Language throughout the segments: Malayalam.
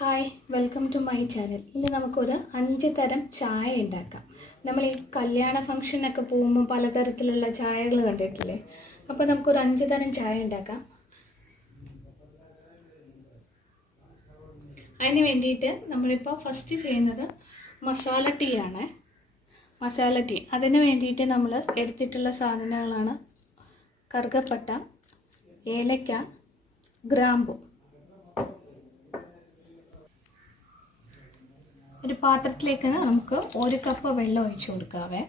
Hi welcome to my channel. ഇന്ന് നമുക്കൊരു 5 തരം ചായ ഉണ്ടാക്കാം. നമ്മൾ ഈ കല്യാണ ഫംഗ്ഷനൊക്കെ പോകുമ്പോൾ പലതരത്തിലുള്ള ചായകൾ കണ്ടിട്ടില്ലേ? അപ്പോൾ നമുക്കൊരു 5 തരം ചായ ഉണ്ടാക്കാം. അതിന് വേണ്ടിയിട്ട് നമ്മളിപ്പോൾ ഫസ്റ്റ് ചെയ്യുന്നത് മസാല ടീ ആണ്. മസാല ടീ അതിന് വേണ്ടിയിട്ട് നമ്മൾ എടുത്തിട്ടുള്ള സാധനങ്ങളാണ് കറുകപ്പട്ട, ഏലക്ക, ഗ്രാമ്പു. ഒരു പാത്രത്തിലേക്ക് നമുക്ക് 1 കപ്പ് വെള്ളം ഒഴിച്ചു കൊടുക്കാവേ.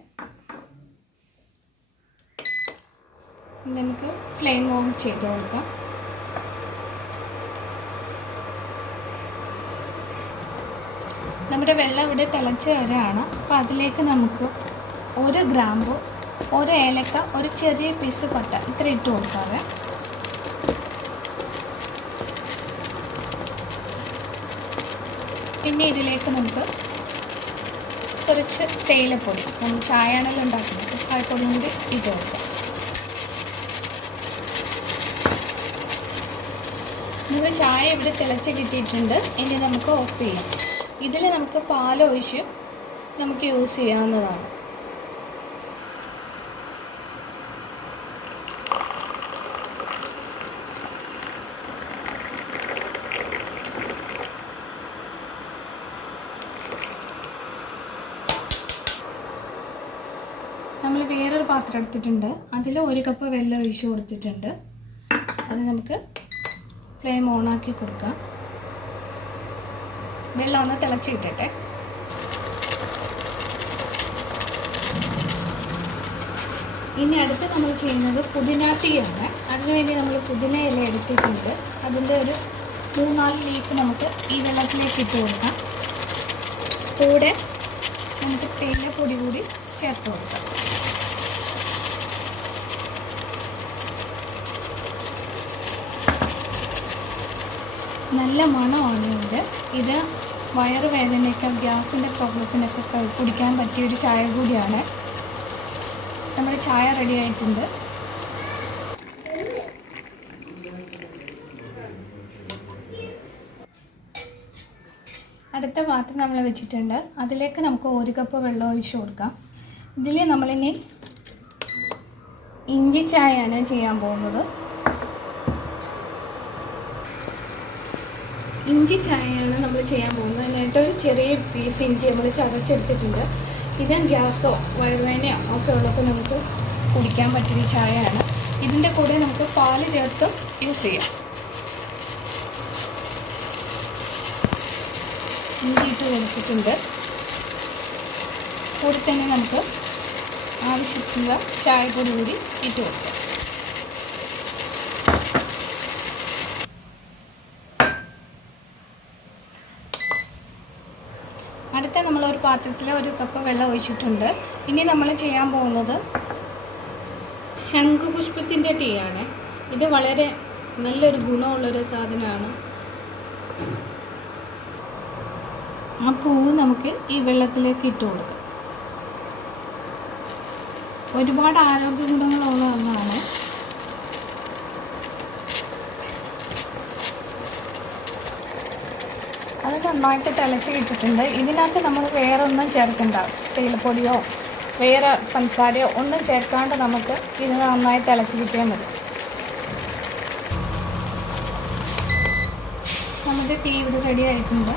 നമുക്ക് ഫ്ലെയിം ഓൺ ചെയ്ത് കൊടുക്കാം. നമ്മുടെ വെള്ളം ഇവിടെ തിളച്ച് വരികയാണ്. അപ്പോൾ അതിലേക്ക് നമുക്ക് 1 ഗ്രാമ്പു, 1 ഏലക്ക, ഒരു ചെറിയ പീസ് പട്ട ഇത്ര ഇട്ട് കൊടുക്കാവേ. പിന്നെ ഇതിലേക്ക് നമുക്ക് കുറച്ച് തേയിലപ്പൊടി, നമ്മൾ ചായയാണല്ലോ ഉണ്ടാക്കുന്നത്, ചായപ്പൊടിയും കൂടി ഇട്ട് കൊടുക്കാം. നമ്മുടെ ചായ ഇവിടെ തിളച്ച് കിട്ടിയിട്ടുണ്ട്. ഇനി നമുക്ക് ഓഫ് ചെയ്യാം. ഇതിൽ നമുക്ക് പാലൊഴിച്ച് നമുക്ക് യൂസ് ചെയ്യാവുന്നതാണ്. നമ്മൾ വേറൊരു പാത്രം എടുത്തിട്ടുണ്ട്. അതിൽ 1 കപ്പ് വെള്ളം ഒഴിച്ച് കൊടുത്തിട്ടുണ്ട്. അത് നമുക്ക് ഫ്ലെയിം ഓണാക്കി കൊടുക്കാം. വെള്ളം ഒന്ന് തിളച്ച് കിട്ടട്ടെ. ഇനി അടുത്ത് നമ്മൾ ചെയ്യുന്നത് പുതിന ടീ ആണ്. അതിനുവേണ്ടി നമ്മൾ പുതിന ഇല എടുത്തിട്ടുണ്ട്. അതിൻ്റെ ഒരു 3-4 ലീഫ് നമുക്ക് ഈ വെള്ളത്തിലേക്ക് ഇട്ട് കൊടുക്കാം. കൂടെ നമുക്ക് തേയിലപ്പൊടി കൂടി ചേർത്ത് കൊടുക്കാം. നല്ല മണമാണ് ഇത് വയറുവേദനയൊക്കെ, ഗ്യാസിൻ്റെ പ്രോബ്ലത്തിനൊക്കെ കുടിക്കാൻ പറ്റിയൊരു ചായ കൂടിയാണ്. നമ്മുടെ ചായ റെഡി ആയിട്ടുണ്ട്. അടുത്ത പാത്രം നമ്മൾ വെച്ചിട്ടുണ്ട്. അതിലേക്ക് നമുക്ക് 1 കപ്പ് വെള്ളം ഒഴിച്ച് കൊടുക്കാം. ഇതിൽ നമ്മളിനി ഇഞ്ചി ചായയാണ് ചെയ്യാൻ പോകുന്നത്. ഇഞ്ചി ചായയാണ് നമ്മൾ ചെയ്യാൻ പോകുന്നത്. അതിനായിട്ട് ഒരു ചെറിയ പീസ് ഇഞ്ചി നമ്മൾ ചതച്ചെടുത്തിട്ടുണ്ട്. ഇത് ഗ്യാസോ വയറുവേദനയോ ഒക്കെ ഉള്ളപ്പോൾ നമുക്ക് കുടിക്കാൻ പറ്റിയ ചായയാണ്. ഇതിൻ്റെ കൂടെ നമുക്ക് പാല് ചേർത്ത് യൂസ് ചെയ്യാം. ഇഞ്ചി ഇട്ട് കൊടുത്തിട്ടുണ്ട്. കൂടെ തന്നെ നമുക്ക് ആവശ്യത്തിനുള്ള ചായപ്പൊടി കൂടി ഇട്ട് കൊടുക്കാം. അടുത്ത നമ്മളൊരു പാത്രത്തിൽ 1 കപ്പ് വെള്ളം ഒഴിച്ചിട്ടുണ്ട്. ഇനി നമ്മൾ ചെയ്യാൻ പോകുന്നത് ശംഖുപുഷ്പത്തിൻ്റെ ടീ ആണ്. ഇത് വളരെ നല്ലൊരു ഗുണമുള്ളൊരു സാധനമാണ്. ആ പൂവ് നമുക്ക് ഈ വെള്ളത്തിലേക്ക് ഇട്ട് കൊടുക്കാം. ഒരുപാട് ആരോഗ്യ ഗുണങ്ങളുള്ള ഒന്നാണ്. അത് നന്നായിട്ട് തിളച്ച് കിട്ടിയിട്ടുണ്ട്. ഇതിനകത്ത് നമ്മൾ വേറെ ഒന്നും ചേർക്കണ്ട. തേയിലപ്പൊടിയോ വേറെ പഞ്ചസാരയോ ഒന്നും ചേർക്കാണ്ട് നമുക്ക് ഇത് നന്നായി തിളച്ച് കിട്ടിയാൽ മതി. നമ്മുടെ ടീ ഇവിടെ റെഡി ആയിട്ടുണ്ട്.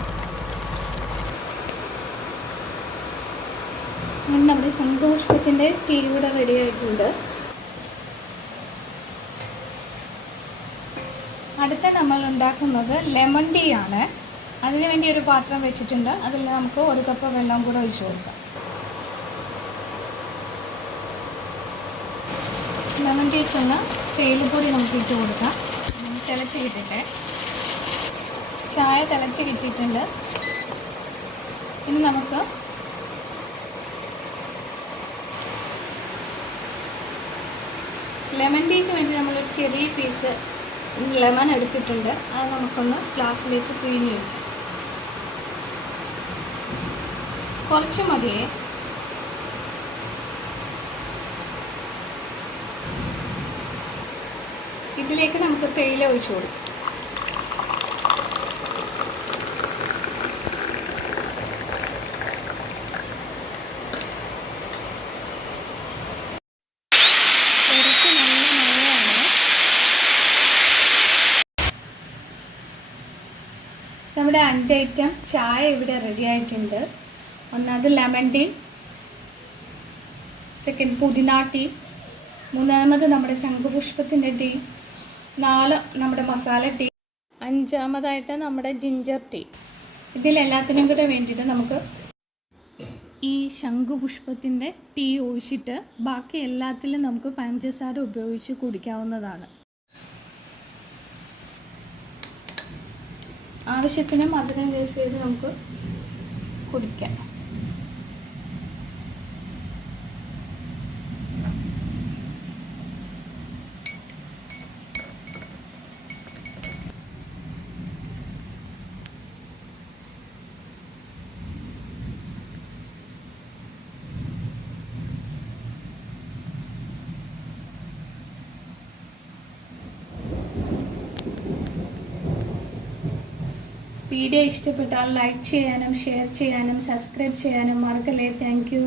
നമ്മുടെ ശംഖുപുഷ്പത്തിൻ്റെ ടീ ഇവിടെ റെഡി ആയിട്ടുണ്ട്. അടുത്ത നമ്മൾ ഉണ്ടാക്കുന്നത് ലെമൺ ടീ ആണ്. അതിന് വേണ്ടി ഒരു പാത്രം വെച്ചിട്ടുണ്ട്. അതിൽ നമുക്ക് 1 കപ്പ് വെള്ളം കൂടെ ഒഴിച്ചു കൊടുക്കാം. ലെമൺ ടീക്കുള്ള തേയിലപ്പൊടി നമുക്ക് ഇട്ട് കൊടുക്കാം. തിളച്ച് കിട്ടട്ടെ. ചായ തിളച്ച് കിട്ടിയിട്ടുണ്ട്. ഇനി നമുക്ക് ലെമൺ ടീക്ക് വേണ്ടി നമ്മളൊരു ചെറിയ പീസ് ലെമൺ എടുത്തിട്ടുണ്ട്. അത് നമുക്കൊന്ന് ഗ്ലാസ്സിലേക്ക് പിഴിഞ്ഞ് വയ്ക്കാം. കുറച്ച് മതിയേ. ഇതിലേക്ക് നമുക്ക് തേയില ഒഴിച്ചു കൊടുക്കാം. നമ്മുടെ 5 ഐറ്റം ചായ ഇവിടെ റെഡി ആയിട്ടുണ്ട്. ഒന്നാമത് ലെമൺ ടീ, സെക്കൻഡ് പുതിന ടീ, മൂന്നാമത് നമ്മുടെ ശംഖുപുഷ്പത്തിൻ്റെ ടീ, 4 നമ്മുടെ മസാല ടീ, 5-മതായിട്ട് നമ്മുടെ ജിഞ്ചർ ടീ. ഇതിലെല്ലാത്തിനും കൂടെ വേണ്ടിയിട്ട് നമുക്ക് ഈ ശംഖുപുഷ്പത്തിൻ്റെ ടീ ഒഴിച്ചിട്ട് ബാക്കി എല്ലാത്തിലും നമുക്ക് പഞ്ചസാര ഉപയോഗിച്ച് കുടിക്കാവുന്നതാണ്. ആവശ്യത്തിന് മധുരം യൂസ് ചെയ്ത് നമുക്ക് കുടിക്കാം. വീഡിയോ ഇഷ്ടപ്പെട്ടാൽ ലൈക്ക് ചെയ്യാനും ഷെയർ ചെയ്യാനും സബ്സ്ക്രൈബ് ചെയ്യാനും മറക്കല്ലേ. Thank you.